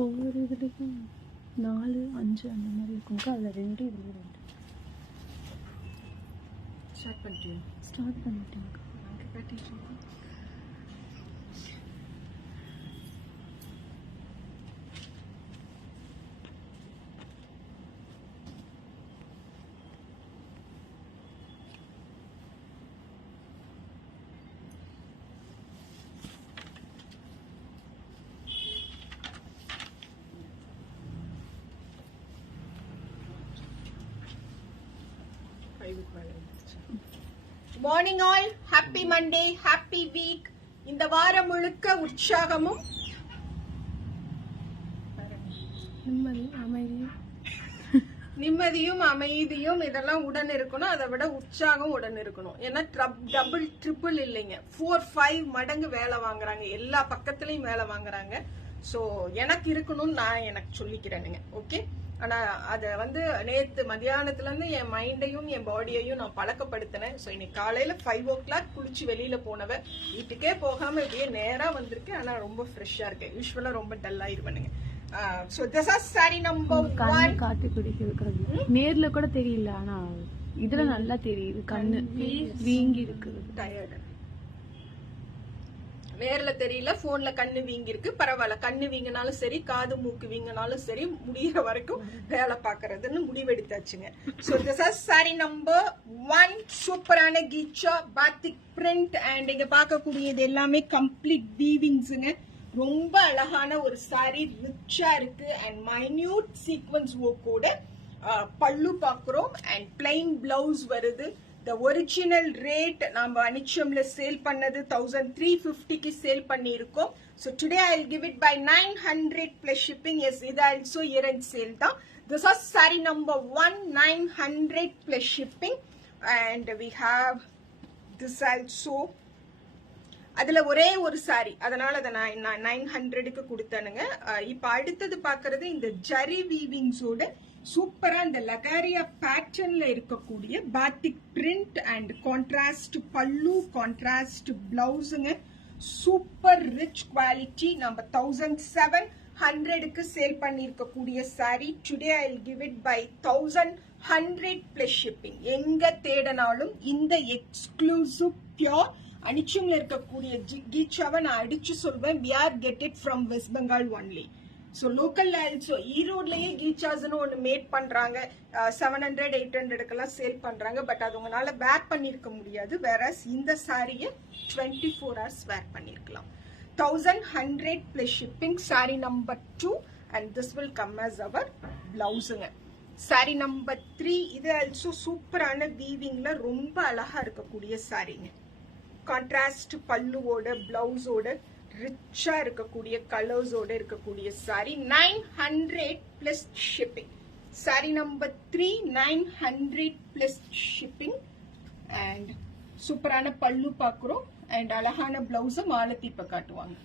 ஒவ்வொரு இதுலேயும் 4, 5 அந்த மாதிரி இருக்குங்க. அதில் 2 இதில் 2. ஸ்டார்ட் பண்ணிட்டேங்க. Morning all, happy Monday, happy week. இந்த வாரம் முழுக்க உற்சாகமும் நிம்மதியும் அமைதியும் இதெல்லாம் உடன் இருக்கணும். அதை விட உற்சாகம் உடன் இருக்கணும். ஏன்னா டபுள் ட்ரிபிள் இல்லைங்க, 4, 5 மடங்கு வேலை வாங்குறாங்க. எல்லா பக்கத்துலயும் வேலை வாங்குறாங்க. சோ எனக்கு இருக்கணும்னு நான் எனக்கு சொல்லிக்கிறேனுங்க. ஓகே, ஆனா அத நேத்து மத்தியானத்துல இருந்து என் மைண்டையும் என் பாடியையும் நான் பழக்கப்படுத்தினேன். ஸோ இன்னைக்கு காலையில 5 o'clock குளிச்சு வெளியில போனவ வீட்டுக்கே போகாம இப்படியே நேரா வந்திருக்கேன். ஆனா ரொம்ப ஃப்ரெஷ்ஷா இருக்கேன். யூஸ்வலா ரொம்ப டல் ஆயிருவேனுங்க. So this is sari number 1. காட்டி குடிக்கிறது நேர்ல கூட தெரியல, ஆனா இதுல நல்லா தெரியுது. கண்ணு வீங்கி இருக்கு. டயர்டு நேர்ல தெரியல, போன்ல கண்ணு வீங்கி இருக்கு. பரவாயில்ல, கண்ணு வீங்கினாலும் சரி, காது மூக்கு வீங்கினாலும் சரி, முடிகிற வரைக்கும் வேலை பாக்குறதுன்னு முடிவெடுத்தாச்சுங்க. So this is sari number 1. சூப்பரான கீச்சா பாத்திக் பிரிண்ட். அண்ட் இங்க பார்க்கக்கூடியது எல்லாமே கம்ப்ளீட் வீவிங்ஸுங்க. ரொம்ப அழகான ஒரு சாரி, ரிச்சா இருக்கு. அண்ட் மைன்யூட் சீக்வன்ஸ் ஒர்க்கோட பல்லு பாக்குறோம். அண்ட் பிளைன் பிளவுஸ் வருது. The original rate நாம அனிச்சம்ல சேல் பண்ணது 1350க்கு சேல் பண்ணியிருக்கோம். So today I'll give it by 900 plus shipping. Yes, இது also year end sale தான். This is saree number 1, 900 plus shipping. And we have this also. அதுல ஒரே ஒரு sorry, அதனால அதை நான் 900க்கு கொடுத்தேனுங்க. இப்ப அடுத்தது பாக்குறது இந்த ஜரி வீவிங்ஸோட சூப்பரா இந்த லகாரியா பேட்டர்ன்ல இருக்கக்கூடிய பாத்திக் பிரிண்ட் அண்ட் கான்ட்ராஸ்ட் பல்லு, கான்ட்ராஸ்ட் பிளவுஸுங்க. Super rich quality. நம்ம 1700க்கு சேல் பண்ணிருக்கக்கூடிய sari today I will give it by 1100 plus shipping. எங்க தேடினாலும் இந்த எக்ஸ்க்ளூசிவ் பியூர் அனிச்சம்ல இருக்கக்கூடிய கீச்சாவை நான் அடிச்சு சொல்வேன். we are get it from West Bengal only. So லோக்கல்ல ஆல்சோ ஈரோட்லயே கீச்சாஸ்ன்னு ஒன்று மேட் பண்றாங்க. 700, 800க்கெல்லாம் சேல் பண்றாங்க. பட் அது உங்களால வேர் பண்ணிருக்க முடியாது. வேற இந்த சாரியை 24 hours வேர் பண்ணிருக்கலாம். 1100 plus shipping. Sari number 2 and this will come as our பிளவுஸுங்க. சாரி நம்பர் 3 இது ஆல்சோ சூப்பரான வீவிங்ல ரொம்ப அழகா இருக்கக்கூடிய சாரிங்க. கான்ட்ராஸ்ட் பல்லுவோட பிளவுஸோட ரிச்சா இருக்கக்கூடிய கலர்ஸோட இருக்கக்கூடிய sorry. 900 plus shipping. Sari number 3, 900 plus shipping. And சூப்பரான பல்லு பாக்குறோம். அண்ட் அழகான பிளவுஸ மாலத்தி இப்ப காட்டுவாங்க.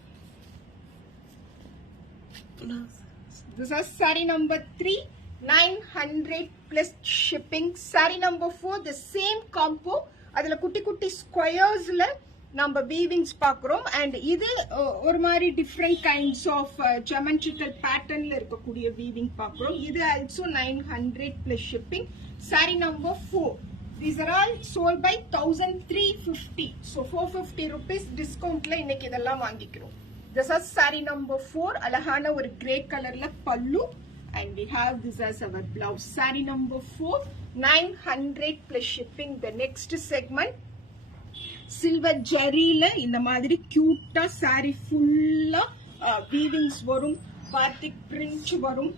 This is saree number 3, 900 plus shipping. Saree number 4, the same combo. அதுல குட்டி குட்டி ஸ்கொயர்ஸ்ல நம்ம வீவிங்ஸ் பாக்குறோம். அண்ட் இது ஒரு மாதிரி டிஃப்ரெண்ட் கைண்ட்ஸ் ஆஃப் ஜெமெட்ரிக்கல் பேட்டர்ன்ல இருக்கக்கூடிய வீவிங் பாக்குறோம். இது also 900 plus shipping. Sari number 4. These are all sold by 1350. So 450 rupees டிஸ்கவுண்ட்ல இன்னைக்கு இதெல்லாம் வாங்கிக்கிறோம். This is saree number 4. அழகான ஒரு கிரே கலர்ல பல்லு. And we have this as our blouse. Saree number 4, 900 plus shipping. The next segment, silver ஜரியில இந்த மாதிரி கியூட்டா சாரி ஃபுல்லா வீவிங்ஸ் வரும். பாத்திக் பிரிண்ட் வரும்.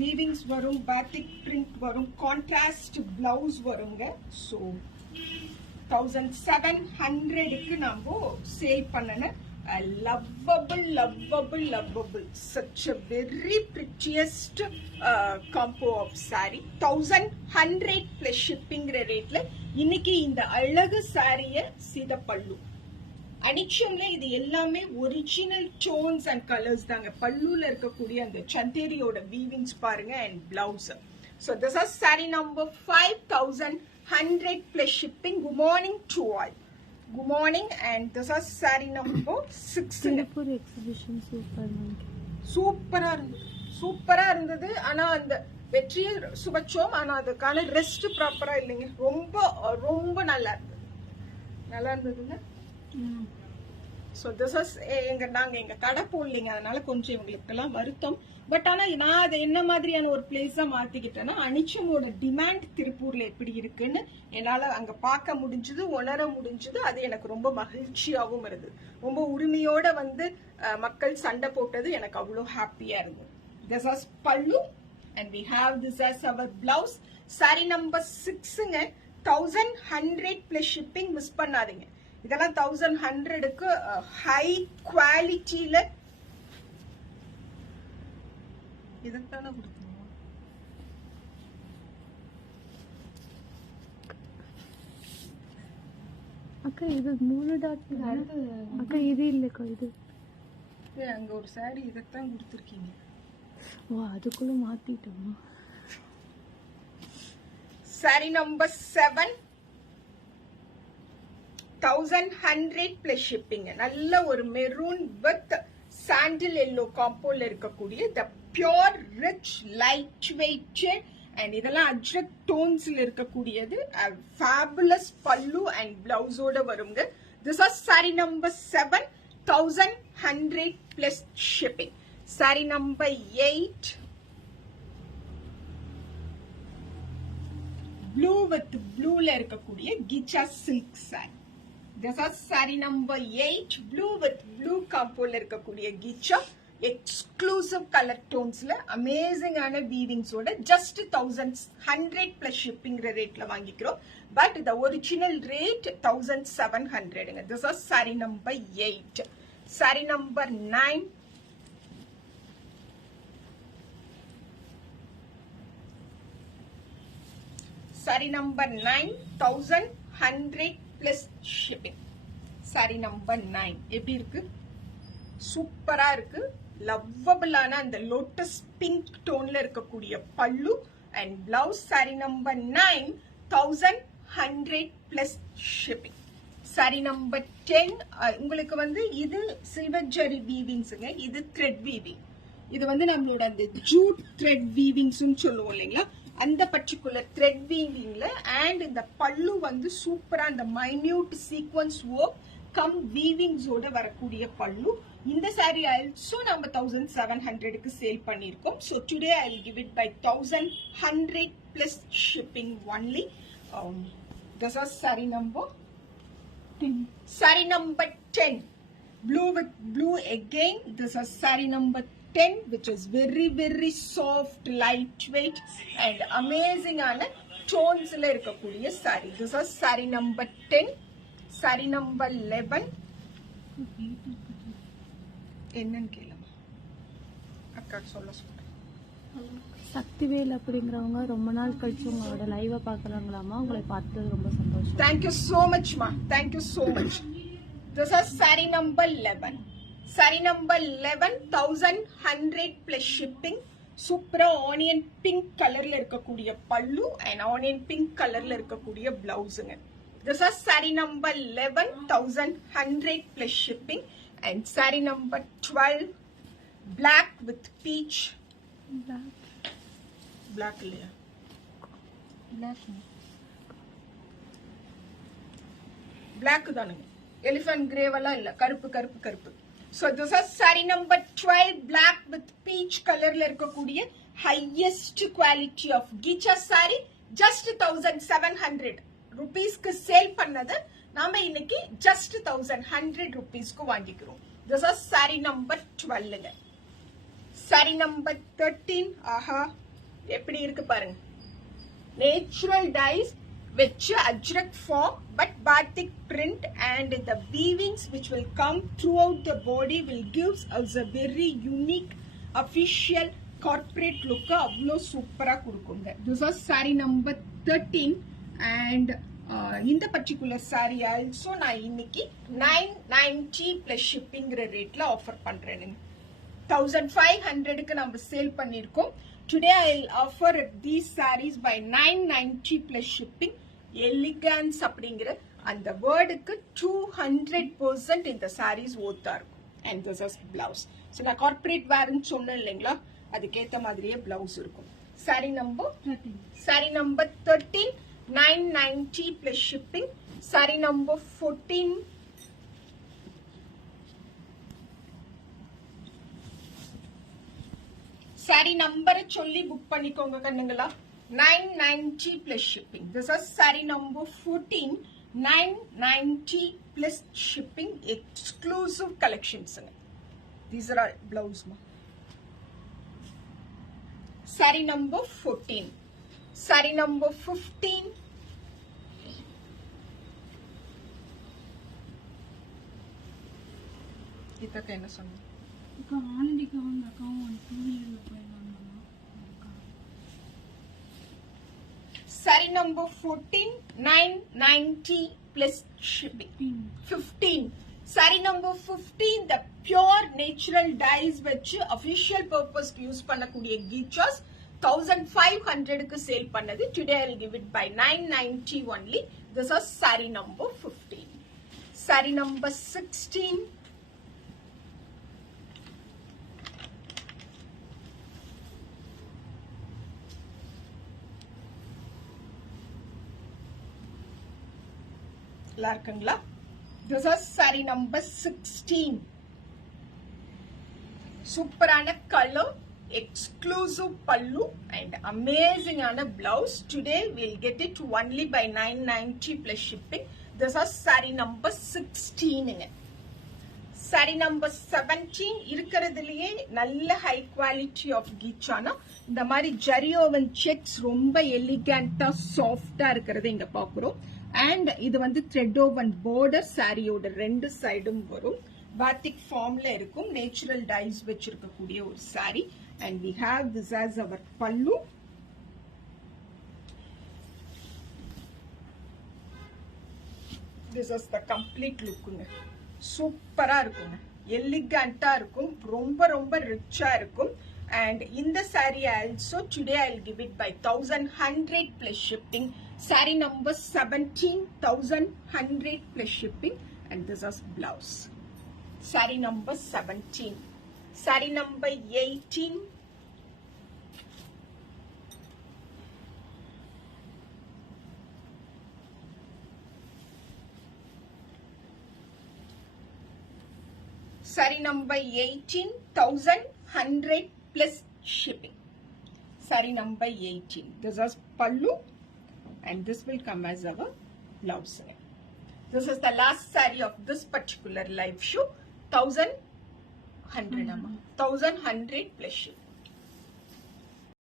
வீவிங்ஸ் வரும், பாத்திக் பிரிண்ட் வரும், கான்ட்ராஸ்ட் பிளவுஸ் வருங்க. ஸோ 1700க்கு நம்ம sale பண்ணன lovable. Such a very prettiest combo of saree. 1100 plus shipping ரேட்ல இன்னைக்கு இந்த அழகு சாரிய சீத பல்லு. அனிச்சம்ல இது எல்லாமே ஒரிஜினல் டோன்ஸ் அண்ட் கலர்ஸ் தாங்க. பல்லுல இருக்கக்கூடிய அந்த சந்தேரியோட வீவிங்ஸ் பாருங்க. And blouse. So this is saree number 5, 1100 plus shipping. Good morning to all. Good morning, and this is saree number 6. Tiruppur exhibition super சூப்பரா இருந்தது. ஆனா அந்த வெற்றியை சுபச்சோம், ஆனா அதுக்கான ரெஸ்ட் ப்ராப்பரா இல்லைங்க. ரொம்ப ரொம்ப நல்லா இருந்ததுங்க. ஸோ திஸ் இஸ் நாங்க எங்க கடை போடலைங்க, அதனால கொஞ்சம் இவங்களுக்கு எல்லாம் வருத்தம். பட் ஆனா நான் அதை என்ன மாதிரியான ஒரு பிளேஸா மாத்திக்கிட்டேன்னா, அனிச்சமோட டிமாண்ட் திருப்பூர்ல எப்படி இருக்குன்னு என்னால அங்க பார்க்க முடிஞ்சது, உணர முடிஞ்சது. அது எனக்கு ரொம்ப மகிழ்ச்சியாகவும் இருந்தது. ரொம்ப உரிமையோட வந்து மக்கள் சண்டை போட்டது எனக்கு அவ்வளோ ஹாப்பியா இருந்தது. திஸ் இஸ் பல்லு and we have this as our blouse. saree number 6ங்க. 1100 plus shipping. Miss பண்ணாதீங்க. இதெல்லாம் 1100க்கு ஹை குவாலிட்டியில இதத்தான கொடுக்கணும். அக்கா இது 3 டாட் அக்கா இது இல்லக்கா இது அங்க ஒரு saree இதத்தான் கொடுத்துருக்கீங்க. வா அதுக்குள்ள மாத்திட்டோம். saree number 7 1100 plus shipping. நல்ல ஒரு மெரூன் வித் சாண்டில் எல்லோ காம்போல இருக்கக்கூடிய the pure rich light weighted and இதெல்லாம் அஜ்ரக் டோன்ஸ்ல இருக்கக்கூடியது. fabulous பல்லு and blouse ஓட வருங்க. this is saree number 7 1100 plus shipping. saree number 8 blue with blue ல இருக்கக்கூடிய gicha silk saree. this is saree number 8 blue with blue compoல இருக்கக்கூடிய gicha exclusive color tonesல amazing ஆன weavings ஓட just 1100 plus shipping ரேட்ல வாங்கிக்கிறோம். but the original rate 1700ங்க. this is saree number 8. saree number 9 saree number 9 1100 plus shipping. saree number 9 எப்படி இருக்கு? சூப்பரா இருக்கு. லவ்வபிளான அந்த லோட்டஸ் பிங்க் டோன்ல இருக்கக்கூடிய பல்லு and blouse. saree number 9 1100 plus shipping. saree number 10 உங்களுக்கு வந்து இது சில்வர் ஜெரி வீவிங்ஸ்ங்க. இது த்ரெட் வீவிங். இது வந்து நம்மளோட அந்த ஜூட் த்ரெட் வீவிங்ஸ் சொல்லுவோம் இல்லைங்களா, அந்த பர்டிகுலர் த்ரெட் வீவிங்ல. அண்ட் இந்த பல்லு வந்து சூப்பரா அந்த minute sequence work come weavings ஓட வரக்கூடிய பல்லு. இந்த saree ஆல்சோ நம்ம 1700க்கு சேல் பண்ணிருக்கோம். so today I'll give it by 1100 plus shipping only. this is saree number 10. saree number 10 blue with blue again. this is saree number 10 which is very very soft lightweight and amazing ஆன டோன்ஸ்ல இருக்கக்கூடிய saree. this is saree number 10. saree number 11 என்னன்னு கேளுமா அக்கா சொல்ல சக்திவேல் அப்படிங்கிறவங்க ரொம்ப நாள் கழிச்சு உங்களோட லைவ பாக்குறாங்களாமா. உங்களை பார்த்தது ரொம்ப சந்தோஷம். thank you so much ma. thank you so much. this is saree number 11. saree number 11 1100 plus shipping. சூப்பரா ஆனியன் பிங்க் கலர்ல இருக்கக்கூடிய பல்லு அண்ட் ஆனியன் பிங்க் கலர்ல இருக்கக்கூடிய பிளவுஸுங்க. this is saree number 11 1100 plus shipping. and saree number 12 black with peach. black இல்லையா? black தானுங்க. Elephant கிரேவெல்லாம் இல்ல, கருப்பு கருப்பு கருப்பு. so this is saree number 12 black with peach கலர்ல இருக்கக்கூடிய highest quality of gicha saree. just 1700 rupeesக்கு sale பண்ணது நாம இன்னைக்கு just 1100 rupeesக்கு வாங்கிக்கிறோம். this is saree number 12ங்க. saree number 13 ஆஹா எப்படி இருக்கு பாருங்க. natural dyes which ajrak form but batik print and the weavings which will come throughout the body will gives us a very unique official corporate look. avlo supera kudukunga. this is saree number 13 and இந்த particular saree also நான் இன்னைக்கு 990 plus shipping ரேட்ல offer பண்றேன். 1500க்கு நம்ம sale பண்ணிருக்கோம். today I'll offer these sarees by 990 plus shipping. Elegance அப்படிங்கிற அந்த வேர்டுக்கு 200% இந்த sarees ஓத்தா இருக்கும். And this is blouse. So நான் கார்ப்பரேட் வேர்னு சொன்னேன் இல்லைங்களா, அதுக்கேத்த மாதிரியே பிளவுஸ் இருக்கும். saree number 13 990 plus shipping. saree number 14 saree number சொல்லி புக் பண்ணிக்கோங்க கண்ணுங்களா. 990 plus shipping. This is saree number 14 990 plus shipping. Exclusive collections. These are all blouse. saree number 14. saree number 15. இதக்க என்ன சொன்னீங்க? saree number 14 990 plus shipping. 15. saree number 15 the pure natural dyes வச்சு official purpose use பண்ணக்கூடிய கீச்சஸ் 1500 க்கு sale பண்ணது. Today I will give it by 990 only. This is saree number 15. saree number 16. இருக்குங்களா. This is saree number 16. சூப்பரான colour, exclusive பல்லு and amazing ஆன blouse. Today we'll get it only by 990 plus shipping. This is saree number 16. saree number 17 இருக்கிறதுலயே நல்ல high quality of கீச்சானா இந்த மாதிரி zari oven sex ரொம்ப எலிகண்டா சாஃப்டா இருக்கிறது இங்க பாக்குறோம். அண்ட் இது வந்து த்ரெட் ஓவன் border சாரியோட ரெண்டு சைடும் வரும். பாத்திக் ஃபார்ம்ல இருக்கும். நேச்சுரல் டைஸ் வச்சிருக்கக்கூடிய ஒரு sorry. And we have this as our pallu. This is the complete look. சூப்பரா இருக்குங்க. எலிகண்டா இருக்கும். ரொம்ப ரொம்ப ரிச்சா இருக்கும். And in the saree also today I'll give it by 1100 plus shipping. Saree number 17 1100 plus shipping. And this is blouse. Saree number 17. Saree number 18. Saree number 18 1100 plus shipping. Saree number 18. This is pallu and this will come as our blouse. This is the last saree of this particular live show. 1100 plus shipping.